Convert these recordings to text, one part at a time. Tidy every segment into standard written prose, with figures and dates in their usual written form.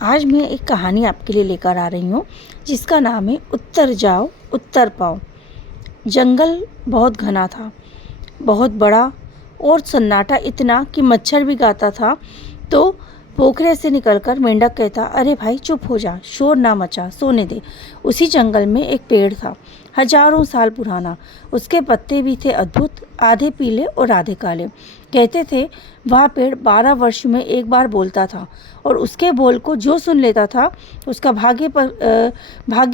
आज मैं एक कहानी आपके लिए लेकर आ रही हूँ जिसका नाम है उत्तर जाओ उत्तर पाओ। जंगल बहुत घना था, बहुत बड़ा, और सन्नाटा इतना कि मच्छर भी गाता था। तो पोखरे से निकलकर मेंढक कहता, अरे भाई चुप हो जा, शोर ना मचा, सोने दे। उसी जंगल में एक पेड़ था, हजारों साल पुराना। उसके पत्ते भी थे अद्भुत, आधे पीले और आधे काले। कहते थे वह पेड़ 12 वर्ष में एक बार बोलता था, और उसके बोल को जो सुन लेता था उसका भाग्य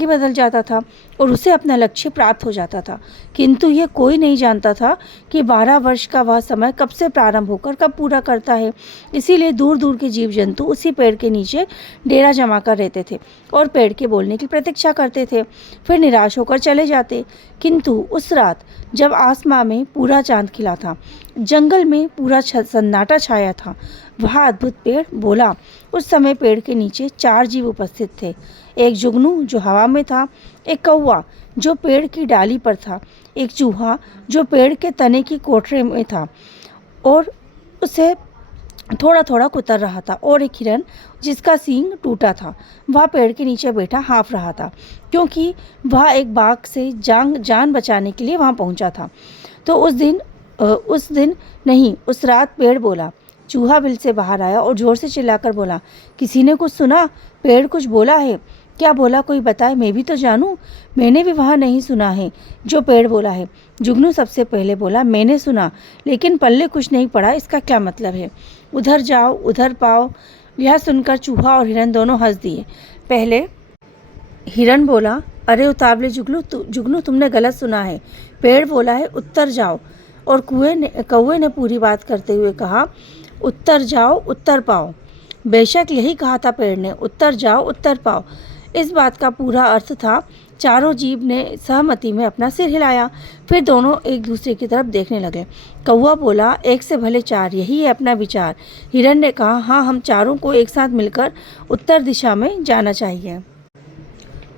बदल जाता था और उसे अपना लक्ष्य प्राप्त हो जाता था। किंतु ये कोई नहीं जानता था कि 12 वर्ष का वह समय कब से प्रारंभ होकर कब पूरा करता है। इसीलिए दूर दूर के जीव जंतु उसी पेड़ के नीचे डेरा जमा कर रहते थे और पेड़ के बोलने की प्रतीक्षा करते थे, फिर निराश होकर चले जाते। किंतु उस रात जब आसमां में पूरा चांद खिला था, जंगल में पूरा सन्नाटा छाया था, वह अद्भुत पेड़ बोला। उस समय पेड़ के नीचे 4 जीव उपस्थित थे। एक जुगनू जो हवा में था, एक कौवा जो पेड़ की डाली पर था, एक चूहा जो पेड़ के तने की कोठरी में था और उसे थोड़ा थोड़ा कुतर रहा था, और एक हिरन जिसका सींग टूटा था। वह पेड़ के नीचे बैठा हाँफ रहा था, क्योंकि वह एक बाघ से जान बचाने के लिए वहाँ पहुँचा था। तो उस रात पेड़ बोला। चूहा बिल से बाहर आया और जोर से चिल्लाकर बोला, किसी ने कुछ सुना? पेड़ कुछ बोला है? क्या बोला, कोई बताए, मैं भी तो जानूं। मैंने भी वहाँ नहीं सुना है जो पेड़ बोला है। जुगनू सबसे पहले बोला, मैंने सुना, लेकिन पल्ले कुछ नहीं पड़ा। इसका क्या मतलब है? उधर जाओ उधर पाओ। यह सुनकर चूहा और हिरन दोनों हंस दिए। पहले हिरन बोला, अरे उतावले जुगनू, तुमने गलत सुना है। पेड़ बोला है उत्तर जाओ। और कौवे ने पूरी बात करते हुए कहा, उत्तर जाओ उत्तर पाओ। बेशक यही कहा था पेड़ ने, उत्तर जाओ उत्तर पाओ। इस बात का पूरा अर्थ था। चारों जीव ने सहमति में अपना सिर हिलाया, फिर दोनों एक दूसरे की तरफ देखने लगे। कौवा बोला, एक से भले 4, यही है अपना विचार। हिरन ने कहा, हाँ, हम चारों को एक साथ मिलकर उत्तर दिशा में जाना चाहिए।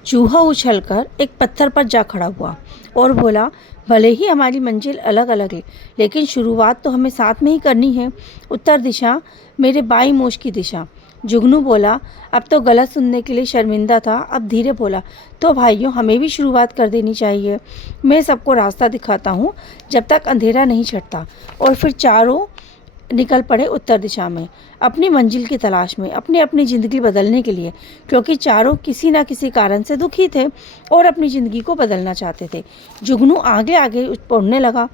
चूहा उछलकर एक पत्थर पर जा खड़ा हुआ और बोला, भले ही हमारी मंजिल अलग अलग है, लेकिन शुरुआत तो हमें साथ में ही करनी है। उत्तर दिशा मेरे बाईं मोछ की दिशा। जुगनू बोला, अब तो गलत सुनने के लिए शर्मिंदा था, अब धीरे बोला, तो भाइयों हमें भी शुरुआत कर देनी चाहिए। मैं सबको रास्ता दिखाता हूँ जब तक अंधेरा नहीं छटता। और फिर चारों निकल पड़े उत्तर दिशा में, अपनी मंजिल की तलाश में, अपनी अपनी ज़िंदगी बदलने के लिए, क्योंकि चारों किसी न किसी कारण से दुखी थे और अपनी ज़िंदगी को बदलना चाहते थे। जुगनू आगे आगे बढ़ने लगा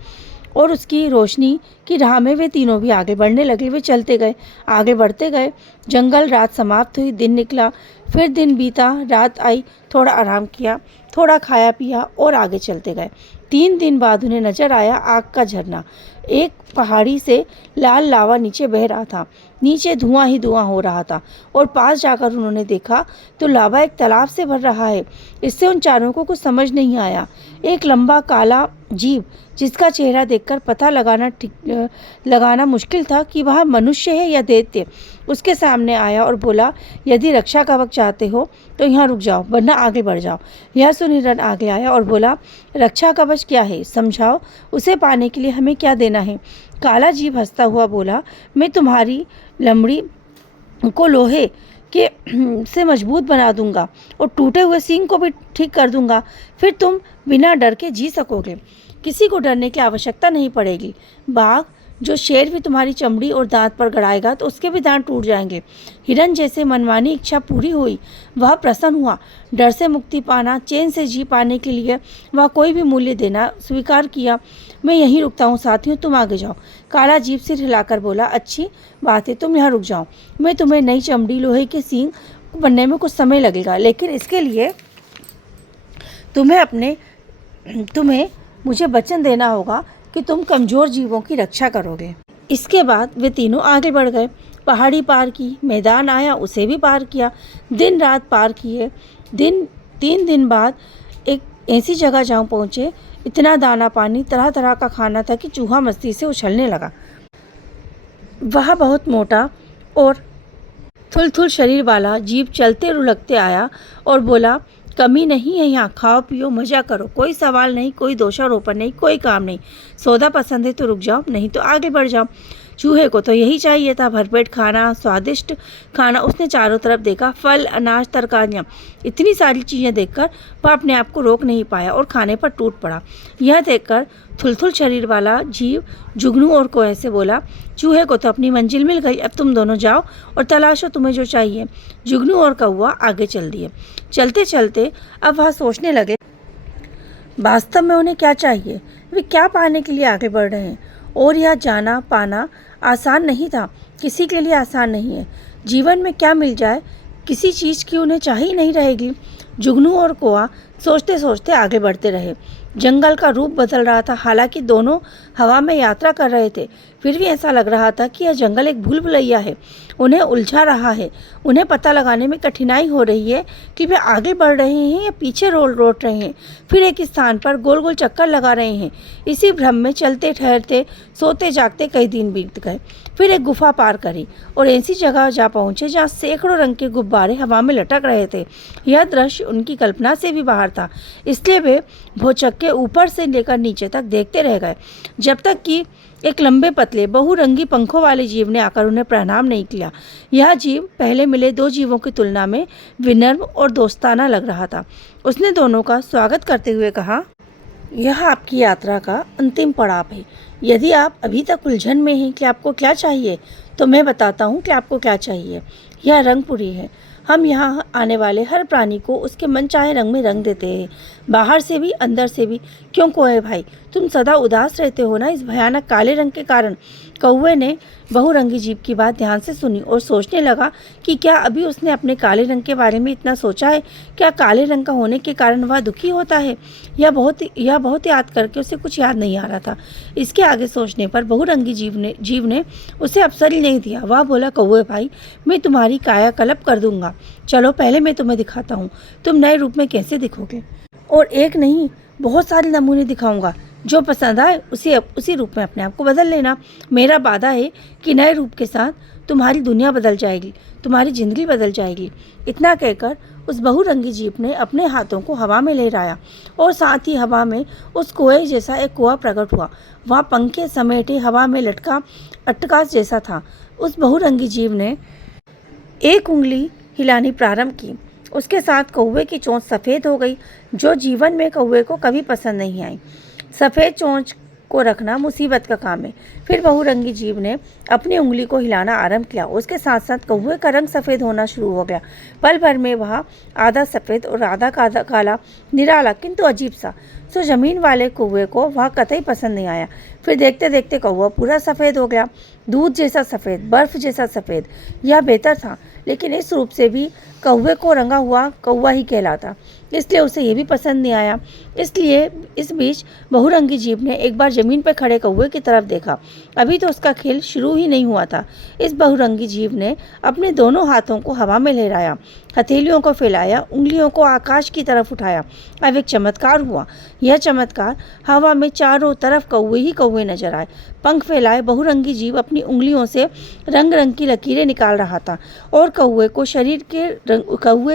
और उसकी रोशनी की राह में वे तीनों भी आगे बढ़ने लगे। वे चलते गए, आगे बढ़ते गए। जंगल, रात समाप्त हुई, दिन निकला। फिर दिन बीता, रात आई, थोड़ा आराम किया, थोड़ा खाया पिया और आगे चलते गए। 3 दिन बाद उन्हें नजर आया आग का झरना। एक पहाड़ी से लाल लावा नीचे बह रहा था। नीचे धुआं ही धुआं हो रहा था, और पास जाकर उन्होंने देखा तो लावा एक तालाब से भर रहा है। इससे उन चारों को कुछ समझ नहीं आया। एक लंबा काला जीव, जिसका चेहरा देखकर पता लगाना मुश्किल था कि वह मनुष्य है या दैत्य, उसके सामने आया और बोला, यदि रक्षा कवच चाहते हो तो यहाँ रुक जाओ, वरना आगे बढ़ जाओ। यह सुन हिरन आगे आया और बोला, रक्षा कवच क्या है, समझाओ, उसे पाने के लिए हमें क्या देना है? काला जीव हंसता हुआ बोला, मैं तुम्हारी लमड़ी को लोहे के से मजबूत बना दूंगा और टूटे हुए सींग को भी ठीक कर दूंगा। फिर तुम बिना डर के जी सकोगे, किसी को डरने की आवश्यकता नहीं पड़ेगी। बाघ जो शेर भी तुम्हारी चमड़ी और दांत पर गड़ाएगा तो उसके भी दांत टूट जाएंगे। हिरन जैसे मनमानी इच्छा पूरी हुई, वह प्रसन्न हुआ। डर से मुक्ति पाना, चैन से जी पाने के लिए वह कोई भी मूल्य देना स्वीकार किया। मैं यहीं रुकता हूँ साथियों, तुम आगे जाओ। काला जीभ सिर हिलाकर बोला, अच्छी बात है, तुम यहाँ रुक जाओ। मैं तुम्हें नई चमड़ी, लोहे के सींग बनने में कुछ समय लगेगा, लेकिन इसके लिए तुम्हें मुझे वचन देना होगा कि तुम कमज़ोर जीवों की रक्षा करोगे। इसके बाद वे तीनों आगे बढ़ गए। पहाड़ी पार की, मैदान आया, उसे भी पार किया, दिन रात पार किए। 3 दिन बाद एक ऐसी जगह जहाँ पहुँचे, इतना दाना पानी, तरह तरह का खाना था कि चूहा मस्ती से उछलने लगा। वह बहुत मोटा और थुल शरीर वाला जीव चलते लुढ़कते आया और बोला, कमी नहीं है यहाँ, खाओ पियो मज़ा करो, कोई सवाल नहीं, कोई दोषारोपण नहीं, कोई काम नहीं। सौदा पसंद है तो रुक जाओ, नहीं तो आगे बढ़ जाओ। चूहे को तो यही चाहिए था, भरपेट खाना, स्वादिष्ट खाना। उसने चारों तरफ देखा, फल, अनाज, तरकारियाँ, इतनी सारी चीज़ें देखकर वह अपने आप को रोक नहीं पाया और खाने पर टूट पड़ा। यह देखकर थुलथुल शरीर वाला जीव जुगनू और कौवे से बोला, चूहे को तो अपनी मंजिल मिल गई, अब तुम दोनों जाओ और तलाशो तुम्हें जो चाहिए। जुगनू और कौवा आगे चल दिए। चलते चलते अब वह सोचने लगे, वास्तव में उन्हें क्या चाहिए, वे क्या पाने के लिए आगे बढ़ रहे हैं। और यह जाना पाना आसान नहीं था, किसी के लिए आसान नहीं है। जीवन में क्या मिल जाए, किसी चीज़ की उन्हें चाह ही नहीं रहेगी। जुगनू और कौवा सोचते सोचते आगे बढ़ते रहे। जंगल का रूप बदल रहा था, हालांकि दोनों हवा में यात्रा कर रहे थे, फिर भी ऐसा लग रहा था कि यह जंगल एक भूल भुलैया है, उन्हें उलझा रहा है। उन्हें पता लगाने में कठिनाई हो रही है कि वे आगे बढ़ रहे हैं या पीछे लौट रहे हैं, फिर एक स्थान पर गोल गोल चक्कर लगा रहे हैं। इसी भ्रम में चलते ठहरते, सोते जागते कई दिन बीत गए। फिर एक गुफा पार करी और ऐसी जगह जा पहुँचे जहाँ सैकड़ों रंग के गुब्बारे हवा में लटक रहे थे। यह दृश्य उनकी कल्पना से भी बाहर था, इसलिए वे भौचक्के ऊपर से लेकर नीचे तक देखते रह गए, जब तक कि एक लंबे पतले बहुरंगी पंखों वाले जीव ने आकर उन्हें प्रणाम नहीं किया। यह जीव पहले मिले दो जीवों की तुलना में विनम्र और दोस्ताना लग रहा था। उसने दोनों का स्वागत करते हुए कहा, यह आपकी यात्रा का अंतिम पड़ाव है। यदि आप अभी तक उलझन में हैं कि आपको क्या चाहिए, तो मैं बताता हूँ कि आपको क्या चाहिए। यह रंगपुरी है। हम यहाँ आने वाले हर प्राणी को उसके मनचाहे रंग में रंग देते हैं, बाहर से भी अंदर से भी। क्यों कौवे भाई, तुम सदा उदास रहते हो ना इस भयानक काले रंग के कारण। कौवे ने बहुरंगी जीव की बात ध्यान से सुनी और सोचने लगा कि क्या अभी उसने अपने काले रंग के बारे में इतना सोचा है। क्या काले रंग का होने के कारण वह दुखी होता है? यह बहुत याद करके उसे कुछ याद नहीं आ रहा था। इसके आगे सोचने पर बहुरंगी जीव ने उसे अवसर ही नहीं दिया। वह बोला, कौवे भाई, मैं तुम्हारी कायाकल्प कर दूंगा। चलो पहले मैं तुम्हें दिखाता हूँ तुम नए रूप में कैसे दिखोगे, और एक नहीं बहुत सारे नमूने दिखाऊंगा। जो पसंद आए उसी रूप में अपने आप को बदल लेना। मेरा वादा है कि नए रूप के साथ तुम्हारी दुनिया बदल जाएगी, तुम्हारी जिंदगी बदल जाएगी। इतना कहकर उस बहुरंगी जीव ने अपने हाथों को हवा में लहराया और साथ ही हवा में उस कौवे जैसा एक कौवा प्रकट हुआ। वह पंखे समेटे हवा में लटका अट्टकास जैसा था। उस बहुरंगी जीव ने एक उंगली हिलानी प्रारंभ की। उसके साथ कौवे की चोंच सफ़ेद हो गई, जो जीवन में कौवे को कभी पसंद नहीं आई। सफ़ेद चोंच को रखना मुसीबत का काम है। फिर बहुरंगी जीव ने अपनी उंगली को हिलाना आरंभ किया। उसके साथ साथ कौवे का रंग सफ़ेद होना शुरू हो गया। पल भर में वह आधा सफ़ेद और आधा काला, निराला किंतु अजीब सा। सो जमीन वाले कौवे को वह कतई पसंद नहीं आया। फिर देखते देखते कौवा पूरा सफ़ेद हो गया, दूध जैसा सफ़ेद, बर्फ़ जैसा सफ़ेद। यह बेहतर था, लेकिन इस रूप से भी कौवे को रंगा हुआ कौवा ही कहलाता, इसलिए उसे ये भी पसंद नहीं आया। इसलिए इस बीच बहुरंगी जीव ने एक बार जमीन पर खड़े कौवे की तरफ देखा। अभी तो उसका खेल शुरू ही नहीं हुआ था। इस बहुरंगी जीव ने अपने दोनों हाथों को हवा में लहराया, हथेलियों को फैलाया, उंगलियों को आकाश की तरफ उठाया। अब एक चमत्कार हुआ। यह चमत्कार, हवा में चारों तरफ कौवे ही कौवे नजर आए। पंख फैलाए बहुरंगी जीव अपनी उंगलियों से रंग रंग की लकीरें निकाल रहा था और कौवे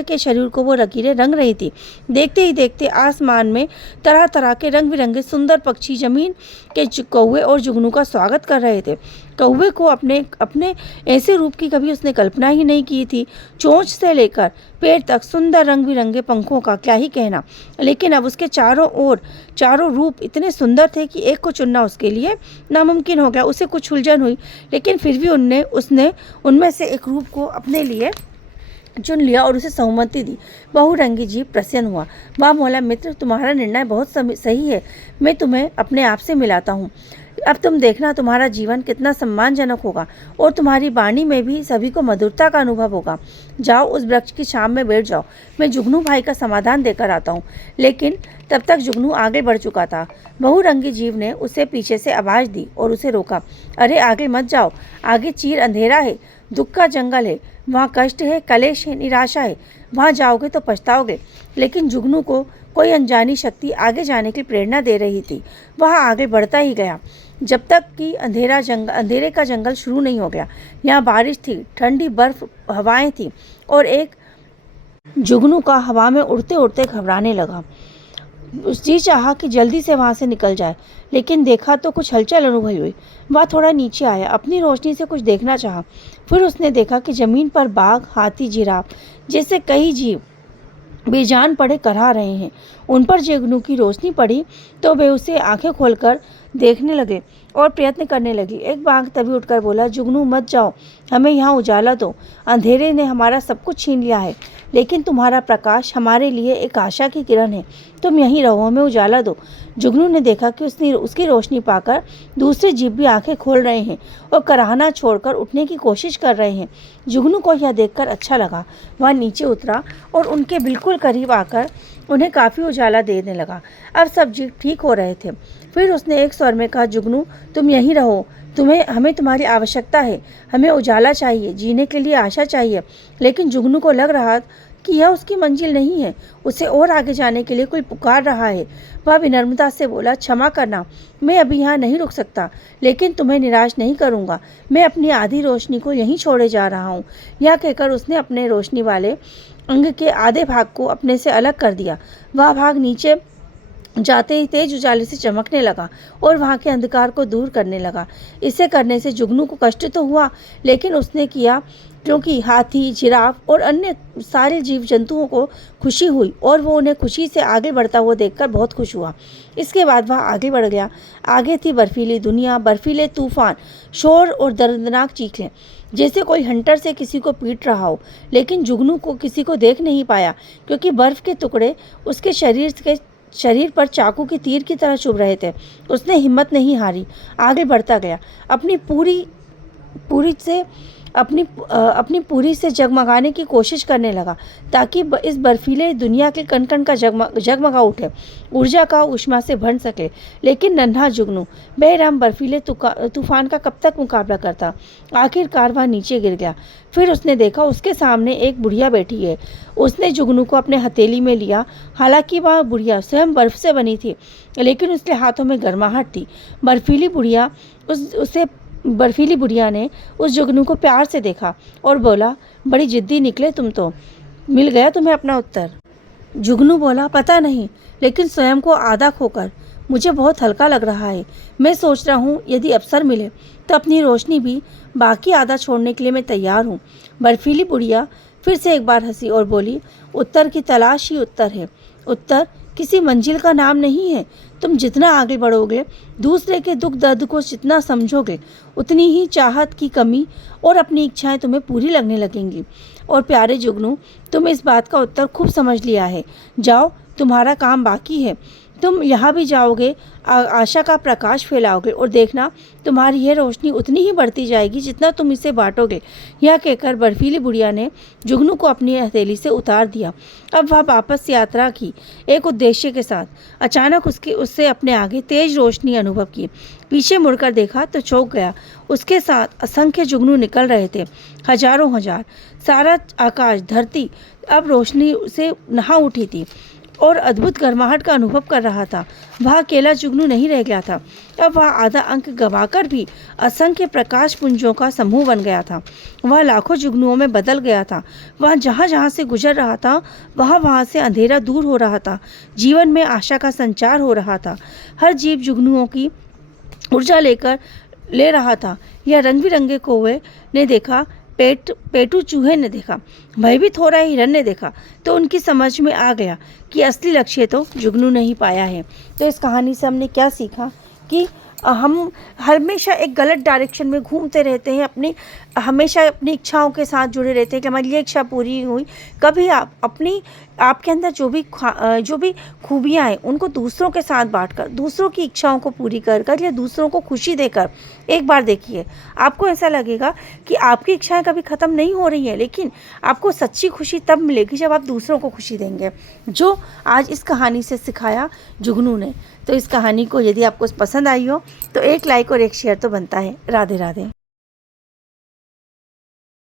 के शरीर को वो लकीरें रंग रही थी। देखते ही देखते आसमान में तरह तरह के रंग बिरंगे सुंदर पक्षी जमीन के कौवे और जुगनू का स्वागत कर रहे थे। कौवे को अपने ऐसे रूप की कभी उसने कल्पना ही नहीं की थी। चोंच से लेकर पैर तक सुंदर रंग बिरंगे पंखों का क्या ही कहना। लेकिन अब उसके चारों रूप इतने सुंदर थे कि एक को चुनना उसके लिए नामुमकिन हो गया। उसे कुछ उलझन हुई, लेकिन फिर भी उसने उनमें से एक रूप को अपने लिए चुन लिया और उसे सहमति दी। बहुरंगी जीव प्रसन्न हुआ। वाह मौला मित्र, तुम्हारा निर्णय बहुत सही है। मैं तुम्हें अपने आप से मिलाता हूँ। अब तुम देखना तुम्हारा जीवन कितना सम्मानजनक होगा और तुम्हारी वाणी में भी सभी को मधुरता का अनुभव होगा। जाओ उस वृक्ष की छांव में बैठ जाओ, मैं जुगनू भाई का समाधान देकर आता हूँ। लेकिन तब तक जुगनू आगे बढ़ चुका था। बहुरंगी जीव ने उसे पीछे से आवाज़ दी और उसे रोका। अरे आगे मत जाओ, आगे चीर अंधेरा है, दुख का जंगल है, वहाँ कष्ट है, कलेश है, निराशा है, वहाँ जाओगे तो पछताओगे। लेकिन जुगनू को कोई अनजानी शक्ति आगे जाने की प्रेरणा दे रही थी। वह आगे बढ़ता ही गया जब तक कि अंधेरे का जंगल शुरू नहीं हो गया। यहाँ बारिश थी, ठंडी बर्फ हवाएं थी और एक जुगनू का हवा में उड़ते उड़ते घबराने लगा। जी चाहा कि जल्दी से वहाँ से निकल जाए, लेकिन देखा तो कुछ हलचल अनुभव हुई। वह थोड़ा नीचे आया, अपनी रोशनी से कुछ देखना चाहा। फिर उसने देखा कि जमीन पर बाघ, हाथी, जिराफ जैसे कई जीव बेजान पड़े करहा रहे हैं। उन पर जुगनू की रोशनी पड़ी तो वे उसे आंखें खोलकर देखने लगे और प्रयत्न करने लगी। एक बाघ तभी उठकर बोला, जुगनू मत जाओ, हमें यहाँ उजाला दो। अंधेरे ने हमारा सब कुछ छीन लिया है, लेकिन तुम्हारा प्रकाश हमारे लिए एक आशा की किरण है। तुम यहीं रहो, हमें उजाला दो। जुगनू ने देखा कि उसकी रोशनी पाकर दूसरे जीव भी आंखें खोल रहे हैं और कराहना छोड़कर उठने की कोशिश कर रहे हैं। जुगनू को यह देखकर अच्छा लगा। वह नीचे उतरा और उनके बिल्कुल करीब आकर उन्हें काफ़ी उजाला देने लगा। अब सब जीव ठीक हो रहे थे। फिर उसने एक स्वर में कहा, जुगनू तुम यहीं रहो, हमें तुम्हारी आवश्यकता है। हमें उजाला चाहिए, जीने के लिए आशा चाहिए। लेकिन जुगनू को लग रहा कि यह उसकी मंजिल नहीं है, उसे और आगे जाने के लिए कोई पुकार रहा है। वह विनम्रता से बोला, क्षमा करना, मैं अभी यहाँ नहीं रुक सकता, लेकिन तुम्हें निराश नहीं करूँगा। मैं अपनी आधी रोशनी को यहीं छोड़े जा रहा हूँ। यह कहकर उसने अपने रोशनी वाले अंग के आधे भाग को अपने से अलग कर दिया। वह भाग नीचे जाते ही तेज उजाले से चमकने लगा और वहाँ के अंधकार को दूर करने लगा। इसे करने से जुगनू को कष्ट तो हुआ, लेकिन उसने किया क्योंकि हाथी, जिराफ और अन्य सारे जीव जंतुओं को खुशी हुई और वो उन्हें खुशी से आगे बढ़ता हुआ देखकर बहुत खुश हुआ। इसके बाद वह आगे बढ़ गया। आगे थी बर्फीली दुनिया, बर्फीले तूफान, शोर और दर्दनाक चीखें, जैसे कोई हंटर से किसी को पीट रहा हो। लेकिन जुगनू को किसी को देख नहीं पाया, क्योंकि बर्फ के टुकड़े उसके शरीर पर चाकू की तीर की तरह चुभ रहे थे। उसने हिम्मत नहीं हारी, आगे बढ़ता गया, अपनी पूरी से जगमगाने की कोशिश करने लगा, ताकि इस बर्फीले दुनिया के कण-कण का जगमगा उठे, ऊर्जा का ऊष्मा से भर सके। लेकिन नन्हा जुगनू बेरहम बर्फीले तूफान का कब तक मुकाबला करता। आखिरकार वह नीचे गिर गया। फिर उसने देखा उसके सामने एक बुढ़िया बैठी है। उसने जुगनू को अपने हथेली में लिया। हालांकि वह बुढ़िया स्वयं बर्फ से बनी थी, लेकिन उसके हाथों में गर्माहट थी। बर्फीली बुढ़िया ने उस जुगनू को प्यार से देखा और बोला, बड़ी जिद्दी निकले तुम तो, मिल गया तुम्हें अपना उत्तर। जुगनू बोला, पता नहीं, लेकिन स्वयं को आधा खोकर मुझे बहुत हल्का लग रहा है। मैं सोच रहा हूँ यदि अवसर मिले तो अपनी रोशनी भी बाकी आधा छोड़ने के लिए मैं तैयार हूँ। बर्फीली बुढ़िया फिर से एक बार हंसी और बोली, उत्तर की तलाश ही उत्तर है। उत्तर किसी मंजिल का नाम नहीं है। तुम जितना आगे बढ़ोगे, दूसरे के दुख दर्द को जितना समझोगे, उतनी ही चाहत की कमी और अपनी इच्छाएं तुम्हें पूरी लगने लगेंगी। और प्यारे जुगनू, तुम इस बात का उत्तर खूब समझ लिया है। जाओ, तुम्हारा काम बाकी है। तुम यहाँ भी जाओगे, आशा का प्रकाश फैलाओगे और देखना तुम्हारी यह रोशनी उतनी ही बढ़ती जाएगी जितना तुम इसे बांटोगे। यह कहकर बर्फीली बुढ़िया ने जुगनू को अपनी हथेली से उतार दिया। अब वह वापस यात्रा की एक उद्देश्य के साथ। अचानक उससे अपने आगे तेज रोशनी अनुभव की। पीछे मुड़कर देखा तो चौंक गया। उसके साथ असंख्य जुगनू निकल रहे थे, हजारों हजार। सारा आकाश, धरती अब रोशनी से नहा उठी थी और अद्भुत गर्माहट का अनुभव कर रहा था। वह अकेला जुगनू नहीं रह गया था। अब वह आधा अंक गवाकर भी असंख्य प्रकाश पुंजों का समूह बन गया था। वह लाखों जुगनुओं में बदल गया था। वह जहाँ जहाँ से गुजर रहा था, वहाँ से अंधेरा दूर हो रहा था। जीवन में आशा का संचार हो रहा था। हर जीव जुगनुओं की ऊर्जा ले रहा था। यह रंग बिरंगे कौवे ने देखा, पेटू चूहे ने देखा, भयभीत हो रहे हिरन ने देखा, तो उनकी समझ में आ गया कि असली लक्ष्य तो जुगनू ने ही पाया है। तो इस कहानी से हमने क्या सीखा कि हम हमेशा एक गलत डायरेक्शन में घूमते रहते हैं, हमेशा अपनी इच्छाओं के साथ जुड़े रहते हैं कि हमारी ये इच्छा पूरी हुई। कभी आपके अंदर जो भी खूबियाँ हैं उनको दूसरों के साथ बांटकर, दूसरों की इच्छाओं को पूरी कर या दूसरों को खुशी देकर एक बार देखिए, आपको ऐसा लगेगा कि आपकी इच्छाएं कभी ख़त्म नहीं हो रही हैं, लेकिन आपको सच्ची खुशी तब मिलेगी जब आप दूसरों को खुशी देंगे, जो आज इस कहानी से सिखाया जुगनू ने। तो इस कहानी को यदि आपको पसंद आई हो तो एक लाइक और एक शेयर तो बनता है। राधे राधे।